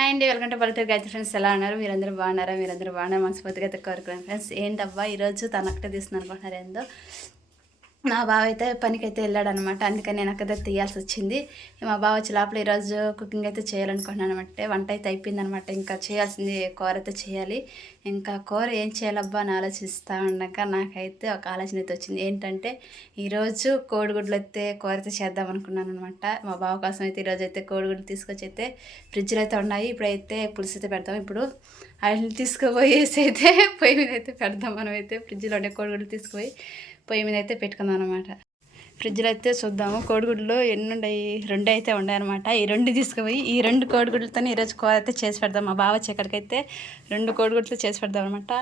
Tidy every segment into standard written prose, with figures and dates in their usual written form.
Hi అండి, welcome to పల్లెటూరు Gayatri friends. ఎలా ఉన్నారు? మీరందరూ బాగున్నారు మనస్ఫూర్తిగా కోరుకున్నాను ఫ్రెండ్స్. ఏంటబ్బా ఈరోజు తనొక్కటే తీస్తున్నాను అనుకుంటున్నారు ఏందో. మా బావ అయితే పనికైతే వెళ్ళాడనమాట, అందుకని నేను అక్కడ తీయాల్సి వచ్చింది. మా బావ వచ్చి లోపల ఈరోజు కుకింగ్ అయితే చేయాలనుకుంటున్నాను అనమాట. వంట అయితే అయిపోయిందనమాట, ఇంకా చేయాల్సింది కూర అయితే చేయాలి. ఇంకా కూర ఏం చేయాలబ్బా అని ఆలోచిస్తూ ఉండగా నాకైతే ఒక ఆలోచన అయితే వచ్చింది. ఏంటంటే ఈరోజు కోడిగుడ్లు అయితే కూర అయితే చేద్దాం అనుకున్నాను అనమాట. మా బావ కోసం అయితే ఈరోజు అయితే కోడిగుడ్లు తీసుకొచ్చి అయితే ఫ్రిడ్జ్లో అయితే ఉన్నాయి. ఇప్పుడైతే పులుసు అయితే పెడతాం. ఇప్పుడు వాటిని తీసుకుపోయేసి అయితే పొయ్యి మీద అయితే పెడదాం. మనం అయితే ఫ్రిడ్జ్లో ఉండే కోడిగుడ్లు తీసుకుపోయి పొయ్యి మీద అయితే పెట్టుకుందాం అనమాట. ఫ్రిడ్జ్లో అయితే చూద్దాము కోడిగుడ్లు ఎన్ని ఉన్నాయి. 2 అయితే ఉన్నాయన్నమాట. ఈ 2 తీసుకుపోయి ఈ 2 కోడిగుడ్లతో ఈరోజు కూర అయితే చేసి పెడదాం. మా బావ వచ్చేక్కడికైతే 2 కోడిగుడ్లు చేసి పెడదాం అనమాట.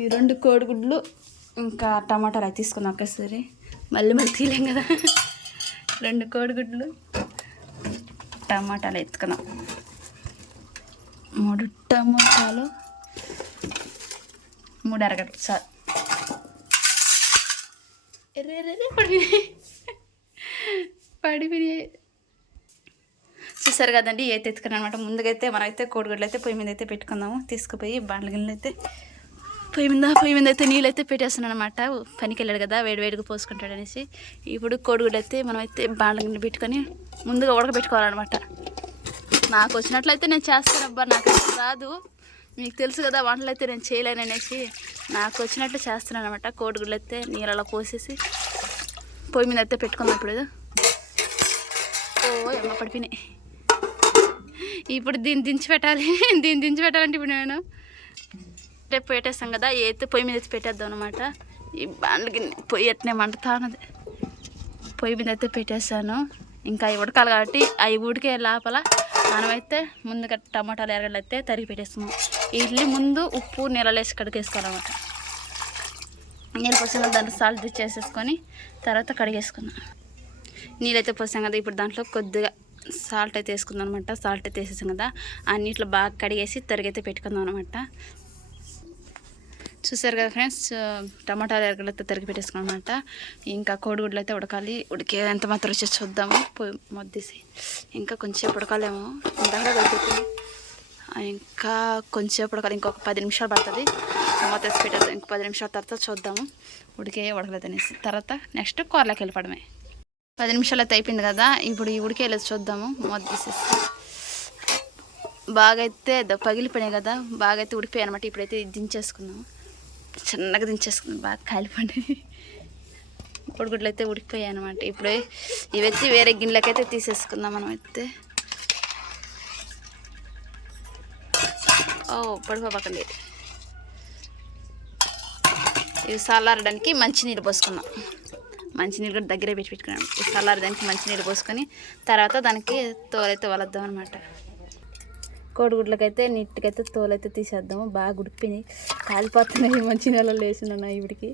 ఈ 2 కోడిగుడ్లు ఇంకా టమాటాలు అయితే తీసుకుందాం ఒకేసారి, మళ్ళీ తీయలేం కదా. 2 కోడిగుడ్లు టమాటాలు ఎత్తుకుందాం. 3 టమాటాలు, 3 అరగడ్డలు సార్. పడిపోయి చూసారు కదండి, అయితే ఎత్తుకున్నాను అనమాట. ముందుకైతే మనమైతే కోడిగుడ్లు అయితే పొయ్యి మీద అయితే పెట్టుకుందాము. తీసుకుపోయి బాండ్ల గిన్నెలు అయితే పొయ్యి మీద అయితే నీళ్ళు అయితే పెట్టేస్తున్నాను అనమాట. పనికి వెళ్ళాడు కదా, వేడిగా పోసుకుంటాడు అనేసి. ఇప్పుడు కోడిగుడ్లు అయితే మనమైతే బాండ్ల గిన్నె పెట్టుకొని ముందుగా ఉడకబెట్టుకోవాలన్నమాట. నాకు వచ్చినట్లయితే నేను చేస్తానబ్బా, నాకు రాదు. మీకు తెలుసు కదా వంటలు అయితే నేను చేయలేను అనేసి నాకు వచ్చినట్లు చేస్తున్నాను అనమాట. కోడిగుడ్లు అయితే నీళ్ళలో పోసేసి పొయ్యి మీద అయితే పెట్టుకుందాం. ఇప్పుడు ఎమ్మ పడిపోయినాయి. ఇప్పుడు దీన్ని దించి పెట్టాలంటే ఇప్పుడు నేను రేపు పెట్టేస్తాం కదా, అయితే పొయ్యి మీద అయితే పెట్టేద్దాం అనమాట. ఈ బాండ్లకి పొయ్యి ఎట్నే మండుతా ఉన్నది. పొయ్యి మీద అయితే పెట్టేస్తాను. ఇంకా అవి ఉడకాలి కాబట్టి అవి ఉడికే లోపల మనమైతే ముందుగా టమాటాలు ఎరగడ్డలు అయితే తరిగి పెట్టేస్తాము. వీటిని ముందు ఉప్పు నీళ్ళలో వేసి కడిగేసుకోవాలన్నమాట. నీళ్ళు పోసాక దాంట్లో సాల్ట్ చేసేసుకొని తర్వాత కడిగేసుకుందాం. నీళ్ళైతే పోసాం కదా, ఇప్పుడు దాంట్లో కొద్దిగా సాల్ట్ అయితే వేసుకుందాం అనమాట. సాల్ట్ అయితే వేసేసాం కదా, ఆ నీటిలో బాగా కడిగేసి తరిగైతే పెట్టుకుందాం అనమాట. చూసారు కదా ఫ్రెండ్స్, టమాటాలు ఎరగడ్డలు అయితే తరిగి పెట్టేసుకున్నాం అనమాట. ఇంకా కోడిగుడ్లు అయితే ఉడకాలి. ఉడికే ఎంత మాత్రం వచ్చి చూద్దాము. మొద్దేసి ఇంకా కొంచెంసేపు ఉడకాలేమో. ఇందాక దొరుకుతుంది, ఇంకా కొంచెంసేపు ఉడకాలి. ఇంకొక 10 నిమిషాలు పడుతుంది. మూత వేసి పెట్టేద్దాం. ఇంక 10 నిమిషాల తర్వాత చూద్దాము ఉడకలేదు అనేసి. తర్వాత నెక్స్ట్ కూరలోకి వెళ్ళిపోవడమే. 10 నిమిషాలు అయితే అయిపోయింది కదా, ఇప్పుడు ఈ ఉడికేలేదు చూద్దాము. మూత తీసేసి బాగా అయితే పగిలిపోయినాయి కదా, బాగా అయితే ఉడికిపోయాయి అనమాట. ఇప్పుడైతే దించేసుకుందాము. చిన్నగా దించేసుకుందాం, బాగా కాలిపోండి. కోడిగుడ్లు అయితే ఉడికిపోయాయి అనమాట. ఇప్పుడే ఇవైతే వేరే గిన్నెలకి అయితే తీసేసుకుందాం మనం అయితే. పడిపోకండి. ఇవి చల్లారడానికి మంచినీళ్ళు పోసుకుందాం. మంచినీళ్ళు కూడా దగ్గరే పెట్టుకున్నాం. ఇవి చల్లారడానికి మంచినీళ్ళు పోసుకొని తర్వాత దానికి తోలైతే వలద్దాం అనమాట. కోడిగుడ్లకైతే నీట్గా అయితే తోలైతే తీసేద్దాము. బాగా ఉడికిపోయినాయి, కాలిపోతున్నాయి. మంచి నీళ్ళలో వేసినాయి. ఇవిడికి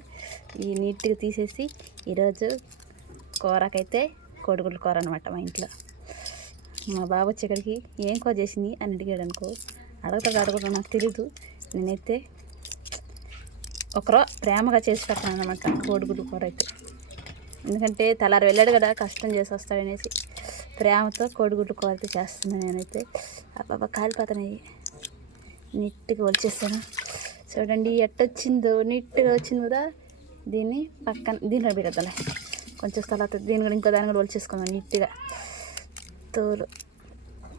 ఈ నీట్గా తీసేసి ఈరోజు కూరకైతే కోడిగుడ్ల కూర అనమాట. మా ఇంట్లో మా బాబు వచ్చేక్కడికి ఏం కూర చేసింది అని అడిగాడు అనుకో, అడగకుండా నాకు తెలీదు. నేనైతే ఒకరో ప్రేమగా చేసి పెట్టాను అనమాట కోడిగుడ్ల కూర అయితే. ఎందుకంటే తెల్లారి వెళ్ళాడు కదా, కష్టం చేసి వస్తాడనేసి ప్రేమతో కోడిగుడ్లు కూర అయితే చేస్తున్నాను నేనైతే. అబ్బాబా కాలిపోతున్నాయి. నీట్గా ఒలిచేస్తాను. చూడండి ఎట్టొచ్చిందో, నీట్గా వచ్చింది కదా. దీన్ని పక్కన దీనిలో పెడతాలే. కొంచెం తర్వాత దీని కూడా ఇంకో దాన్ని కూడా ఒలిచేసుకుందాం నీట్గా. తోలు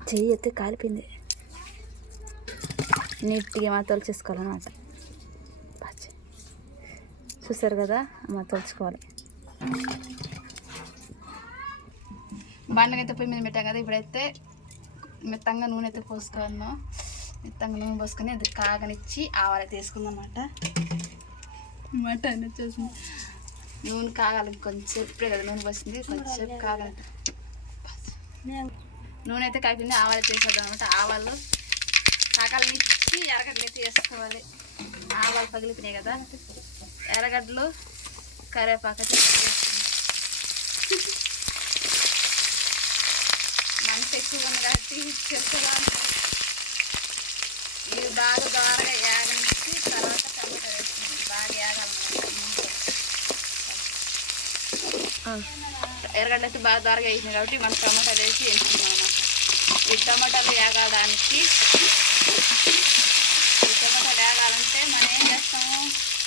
చెయ్యి అయితే కాలిపోయింది. నీట్గా మా తొలిచేసుకోవాలన్నమాట. చూసారు కదా, మా తొలుచుకోవాలి. బండకైతే పొయ్యి మీద పెట్టాం కదా, ఇప్పుడైతే మెత్తంగా నూనె అయితే పోసుకున్నాం. మెత్తంగా నూనె పోసుకొని అది కాగనిచ్చి ఆవాలైతే వేసుకుందాం అనమాట. మటన్ వచ్చేసి నూనె కాగాలి కొంచెం. ఇప్పుడే కదా నూనె పోసింది, కొంచెం కాగాలి. నూనె అయితే కాగింది, ఆవాలైతే వేసేద్దాం అనమాట. ఆవాలు కాగాలనిచ్చి ఎర్రగడ్డలు అయితే వేసుకోవాలి. ఆవాలు పగిలిపోయినాయి కదా, ఎర్రగడ్డలు కరివేపాకు అయితే మంచి ఎక్కువగా ఉంది కాబట్టి చెరుకుగా ఇవి బాగా దోరగా యాగనిచ్చి తర్వాత టమాటా వేసుకుంది. బాగా యాగాలన్నమాట. ఎర్రగడ్డలు అయితే బాగా దోరగా వేసింది కాబట్టి మనం టమాటాలు వేసి వేసుకున్నాం అనమాట. ఈ టమాటాలు వేగాలంటే మనం ఏం చేస్తాము,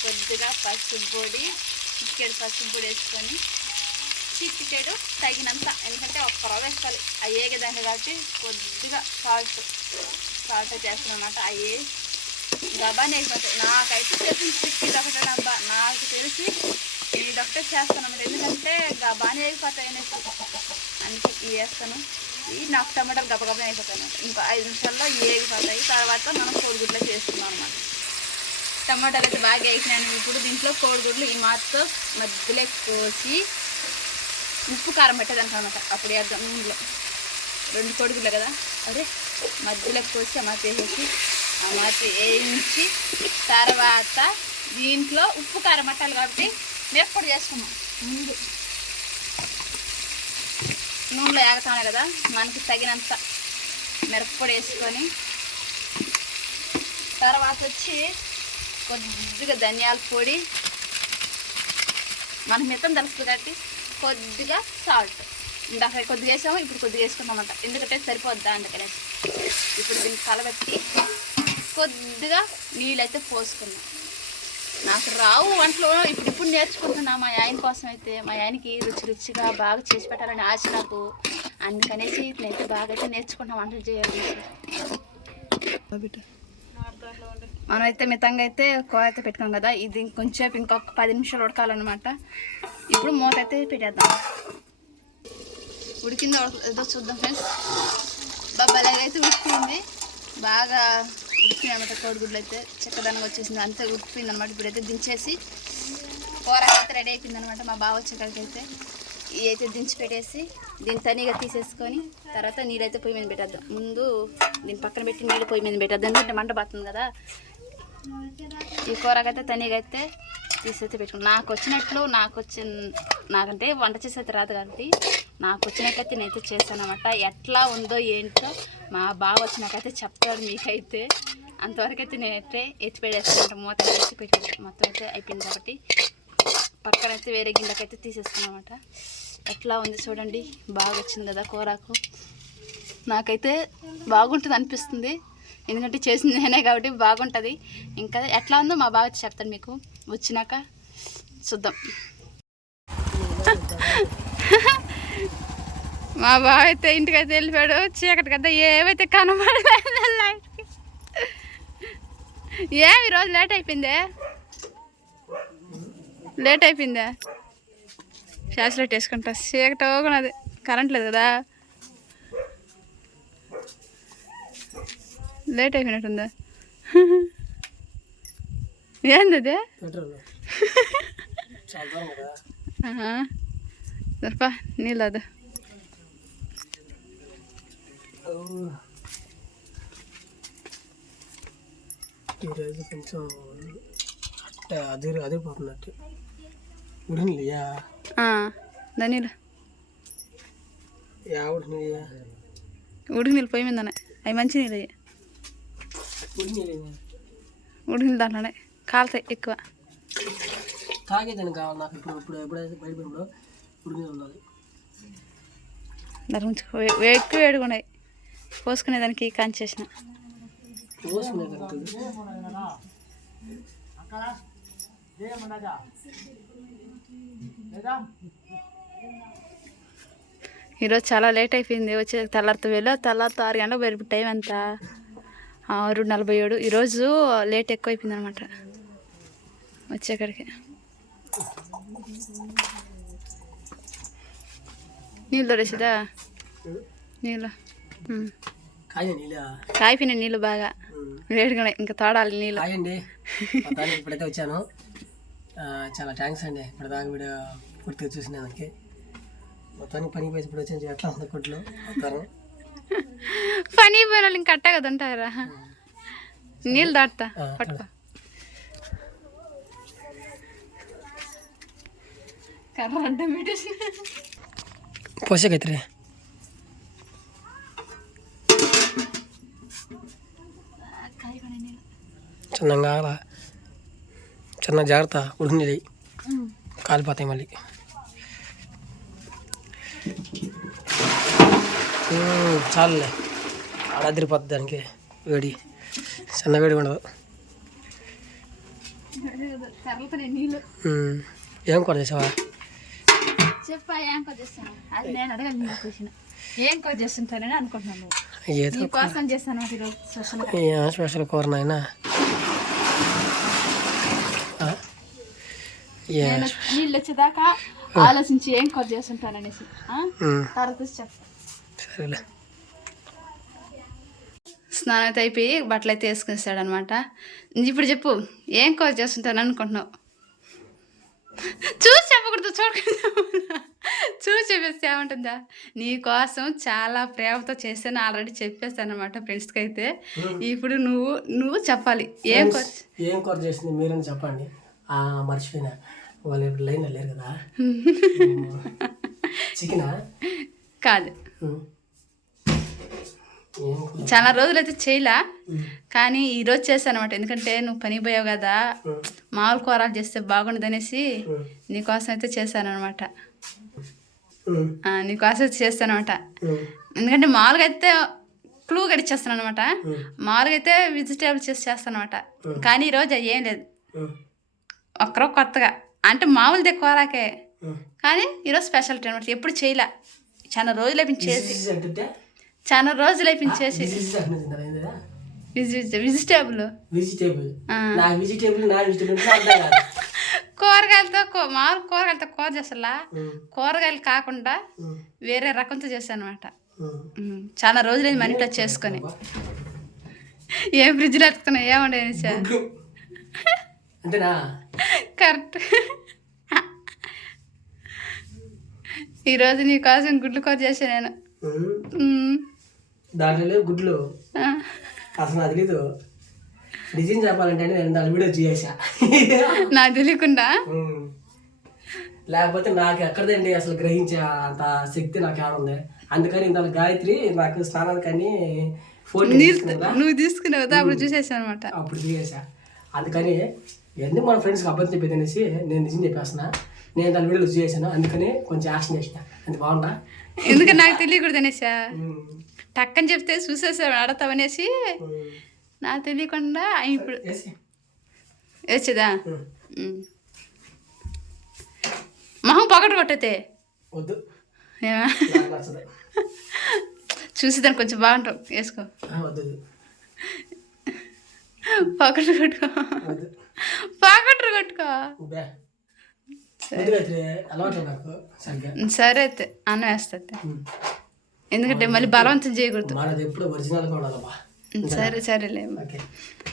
కొద్దిగా పసుపు పొడి, చిటికెడు పసుపు పొడి వేసుకొని చిటికెడు తగినంత, ఎందుకంటే ఒక్క రవ్వ వేసుకోవాలి అవి వేగేదాన్ని కాబట్టి కొద్దిగా సాల్ట్ చేస్తాను అన్నమాట. అవి గబానే అయిపోతాయి. నాకైతే తెలిసిన ట్రిక్ ఇదొకటే డబ్బా, నాకు తెలిసి ఇదొకటే చేస్తాను అన్నమాట. ఎందుకంటే గబానే అయిపోతాయి అనేసి అందుకే ఇవి వేస్తాను. ఇవి నాకు టమాటాలు గబగబా అయిపోతాయి అన్నమాట. ఇంకా 5 నిమిషాల్లో వేగిపోతాయి. తర్వాత మనం కోడిగుడ్లో చేస్తున్నాం అన్నమాట. టమాటాలు అయితే బాగా వేసినాను. ఇప్పుడు దీంట్లో కోడిగుడ్లు ఈ మాత్రం మధ్యలో కోసి ఉప్పు కారం పెట్టేదానికి అనమాట. అప్పుడు వేద్దాం నూనెలో 2 కోడిగుడ్లు కదా, అదే మధ్యలో కోసి ఆ మాత్రం వేసేసి ఆ మాత్రం వేయించి తర్వాత దీంట్లో ఉప్పు కారం పట్టాలి కాబట్టి మిరప్పొడి చేసుకున్నాం. ముందు నూనెలో వేగుతానే కదా, మనకి తగినంత మిరప్పొడి వేసుకొని తర్వాత వచ్చి కొద్దిగా ధనియాల పొడి, మనకి మితం తెలుస్తుంది కాబట్టి కొద్దిగా సాల్ట్. ఇందాక కొద్దిగా వేసాము, ఇప్పుడు కొద్దిగా వేసుకున్నామంట. ఎందుకంటే సరిపోద్దా అందుకనే. ఇప్పుడు దీన్ని కలబెట్టి కొద్దిగా నీళ్ళైతే పోసుకున్నాం. నాకు రావు వంటలు, ఇప్పుడు నేర్చుకుంటున్నా మా ఆయన కోసం. అయితే మా ఆయనకి రుచిగా బాగా చేసి పెట్టాలని ఆశ నాకు. అందుకనేసి నేనైతే బాగా అయితే నేర్చుకుంటున్నా వంటలు చేయాలి. మనమైతే మితంగా అయితే కూర అయితే పెట్టుకున్నాం కదా, ఇది కొంచెంసేపు ఇంకొక 10 నిమిషాలు ఉడకాలన్నమాట. ఇప్పుడు మూత అయితే పెట్టేద్దాం. ఉడికిందో ఏదో చూద్దాం ఫ్రెండ్స్. బాబాలైతే ఉడికింది, బాగా ఉడికింది అనమాట. కోడిగుడ్లు అయితే చక్కదనంగా వచ్చేసింది, అంతా ఉడికిపోయింది అనమాట. ఇప్పుడైతే దించేసి కూర అయితే రెడీ అయిపోయింది అనమాట. మా బావ వచ్చేకాడికి అయితే ఇవి అయితే దించి పెట్టేసి దీన్ని తనీగా తీసేసుకొని తర్వాత నీళ్ళైతే పొయ్యి మీద పెట్టేద్దాం. ముందు దీన్ని పక్కన పెట్టి నీళ్ళు పొయ్యి మీద పెట్టేద్దాం, ఎందుకంటే మంట పడుతుంది కదా. ఈ కూరకైతే తనీగా అయితే తీసైతే పెట్టుకున్నాను. నాకంటే వంట చేసేది రాదు కాబట్టి నాకు వచ్చినట్లయితే నేనైతే చేశాను అనమాట. ఎట్లా ఉందో ఏంటో మా బావ వచ్చినాకైతే చెప్తాడు మీకైతే. అంతవరకు అయితే నేనైతే ఎత్తి పెట్టేస్తాను, మూత వేసి పెట్టి మొత్తం అయితే అయిపోయింది కాబట్టి పక్కనైతే వేరే గిన్నెకైతే తీసేసుకున్నాం అనమాట. ఎట్లా ఉంది చూడండి, బాగా వచ్చింది కదా కూరకు. నాకైతే బాగుంటుంది అనిపిస్తుంది, ఎందుకంటే చేసింది నేనే కాబట్టి బాగుంటుంది. ఇంకా ఎట్లా ఉందో మా బావ చెప్తాను మీకు వచ్చినాక, చూద్దాం. మా బావ అయితే ఇంటికైతే వెళ్ళిపోయాడు. చీకటి కదా ఏవైతే కనబడలేదు లైట్కి. ఈరోజు లేట్ అయిపోయిందే. ఫ్లాష్ లైట్ వేసుకుంటా, చీకటి పోకున్నది, కరెంట్ లేదు కదా, లేట్ అయిపోయినట్టుందా. ఏంది అది? సరిపా నీళ్ళు అది. ఈరోజు కొంచెం అదిరిపోతున్నట్టు ఉడినియా ధనీలు ఉడికి నీళ్ళు పొయ్యి మీదనే, అవి మంచి నీళ్ళు. ఉడికి నీళ్ళు దాంట్లోనే కాలుతాయి ఎక్కువ. తాగేదాన్ని కావాలి నాకు. ఇప్పుడు ఎప్పుడైతే బయటపడినప్పుడు ఉడికి నీళ్ళు ఉండాలి. దాని గురించి ఎక్కువ వేడుకున్నాయి పోసుకునేదానికి కాంచేసిన. ఈరోజు చాలా లేట్ అయిపోయింది. వచ్చే తెల్లారితో 6 గంటలకు పోయి టైం ఎంత 6:47. ఈరోజు లేట్ ఎక్కువ అయిపోయింది అనమాట వచ్చేకాడికి. నీళ్ళు తోడేసిదా? నీళ్ళు కాయిపోయిన నీళ్ళు బాగా వేడిగా ఇంకా తోడాలి నీళ్ళు. ఇప్పుడైతే వచ్చాను, చాలా థ్యాంక్స్ అండి. ఇప్పటిదాకా వీడియో పూర్తిగా చూసిన దానికి. మొత్తానికి పనికి పోయి ఇప్పుడు వచ్చి ఎట్లా ఉంది కొట్లు పని పోయిన వాళ్ళు ఇంకా అట్టా కదా ఉంటారా. నీళ్ళు దాటుతా పట్టుకో. పోసేకైతే చిన్నగా చిన్న జాగ్రత్త, ఉడికి కాలిపోతాయి మళ్ళీ. చాలులే. ఆడ అదిరిపోద్ది దానికి వేడి, చిన్న వేడి ఉండదు. నీళ్ళు ఏం కూర చేసావా? చెప్పా ఏం కూర చేస్తాను, అది నేను అడగాలి. నీకు క్వశ్చన్ ఏం కూర చేస్తుంటానని అనుకుంటున్నాను. ఏదో కోసం చేస్తాను ఈరోజు స్పెషల్. స్పెషల్ కూర నాయనా. నీళ్ళు వచ్చేదాకా ఆలోచించి ఏం కూర చేస్తుంటాననేసి తర్వాత చెప్తాను. సరేలే. స్నానం అయితే అయిపోయి బట్టలు అయితే వేసుకొస్తాడు అనమాట. ఇప్పుడు చెప్పు ఏం కూర చేస్తుంటాను అనుకుంటున్నావు? చూసి చెప్పకూడదు, చూడకుండా చూసి చెప్పేస్తే ఏమంటుందా? నీ కోసం చాలా ప్రేమతో చేస్తాను ఆల్రెడీ చెప్పేస్తాను అనమాట ఫ్రెండ్స్కి అయితే. ఇప్పుడు నువ్వు చెప్పాలి ఏం కూర చేసింది మీరని చెప్పండి. మర్చిపోయినా, వాళ్ళు ఇప్పుడు లైన్ లేరు కదా. చికెనా? కాదు, చాలా రోజులైతే చేయలా, కానీ ఈరోజు చేశాను అనమాట. ఎందుకంటే నువ్వు పని పోయావు కదా, మామూలు కూరలు చేస్తే బాగుండదు అనేసి నీకోసం అయితే చేశాను అనమాట. నీకోసం అయితే చేస్తాను అనమాట. ఎందుకంటే మామూలుగా అయితే క్లూ గడిచేస్తాను అనమాట. మామూలుగా అయితే వెజిటేబుల్ చేస్తాను అనమాట. కానీ ఈరోజు ఏం లేదు, ఒక్కరో కొత్తగా అంటే మామూలుదే కూరకే, కానీ ఈరోజు స్పెషాలిటీ అనమాట. ఎప్పుడు చేయలే, చాలా రోజులు అయిపోయించేసి వెజిటేబుల్ కూరగాయలతో మామూలు కూరగాయలతో కూర చేస్తా, కూరగాయలు కాకుండా వేరే రకంతో చేస్తాను అనమాట. చాలా రోజులైంది మన ఇంట్లో చేసుకొని. ఏం ఫ్రిడ్జ్లో ఎత్తుకున్నావు ఏమండే కరెక్ట్. ఈరోజు నీ కోసం గుడ్లు కూర చేసా నేను. దాంట్లో గుడ్లు అసలు నాకు తెలీదు. నిజం చెప్పాలంటే నేను దాని వీడియో చేసా, నాకు తెలియకుండా. లేకపోతే నాకు ఎక్కడదండి అసలు గ్రహించే అంత శక్తి నాకు ఏడుంది. అందుకని ఇంత గాయత్రి నాకు స్నానానికని ఫోన్ నువ్వు తీసుకున్నావు కదా, అప్పుడు చూసేసా అనమాట. అప్పుడు చూసేసా. అందుకని ఎందుకు మన ఫ్రెండ్స్కి అబద్ధం చెప్పేది అనేసి నేను నిజం చెప్పేస్తున్నా. నేను దాని వీడియోలో చేసాను, అందుకని కొంచెం యాక్షన్ చేసిన. అది బాగుందా? ఎందుకని నాకు తెలియకూడదు అనేసా, టక్కని చెప్తే చూసేసా ఆడతావనేసి నాకు తెలియకుండా. ఇప్పుడు వేసేదా మొహం పొగటు కొట్టయితే వద్దు, చూసేదాన్ని కొంచెం బాగుంటావు, వేసుకో. పొగటు కొట్టుకో, పొగటు కొట్టుకో. సరే అయితే అన్నం వేస్తుంది, ఎందుకంటే మళ్ళీ బలవంతం చేయకూడదు. సరే సరేలే,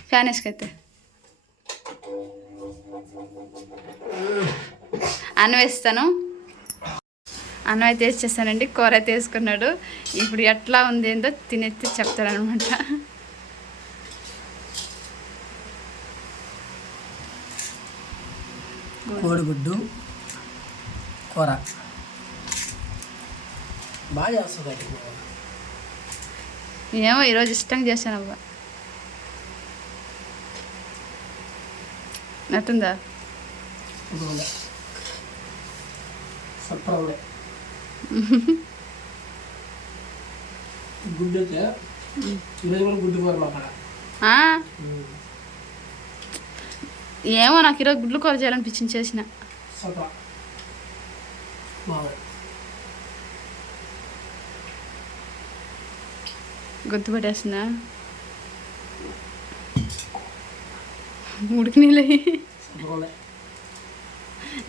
ఫ్యాన్ వేసుకైతే. అన్నం వేస్తాను, అన్నం అయితే వేసేస్తానండి. కూర అయితే వేసుకున్నాడు. ఇప్పుడు ఎట్లా ఉంది ఏందో తినెత్తి చెప్తాడనమాట. కోడిగుడ్డు కూర బాగా చేస్తుంది. ఏమో ఈరోజు ఇష్టంగా చేశాను అవ్వ. నచ్చిందా? సూపర్ ఉంది. గుడ్డు అయితే ఈరోజు కూడా గుడ్డు కూర మాకు. ఏమో నాకు ఈరోజు గుడ్లు కూర చేయాలనిపించింది, చేసిన. గుర్తుపట్టేస్తుందా? ఉడికి నీళ్ళు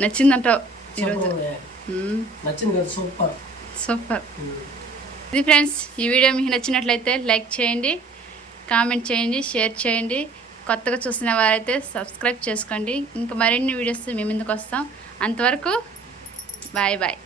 నచ్చిందంటావు ఈరోజు? Super super. ఇది ఫ్రెండ్స్, ఈ వీడియో మీకు నచ్చినట్లయితే లైక్ చేయండి, కామెంట్ చేయండి, షేర్ చేయండి. కొత్తగా చూసిన వారైతే సబ్స్క్రైబ్ చేసుకోండి. ఇంకా మరిన్ని వీడియోస్ మీ ముందుకు వస్తాం. అంతవరకు బాయ్ బాయ్.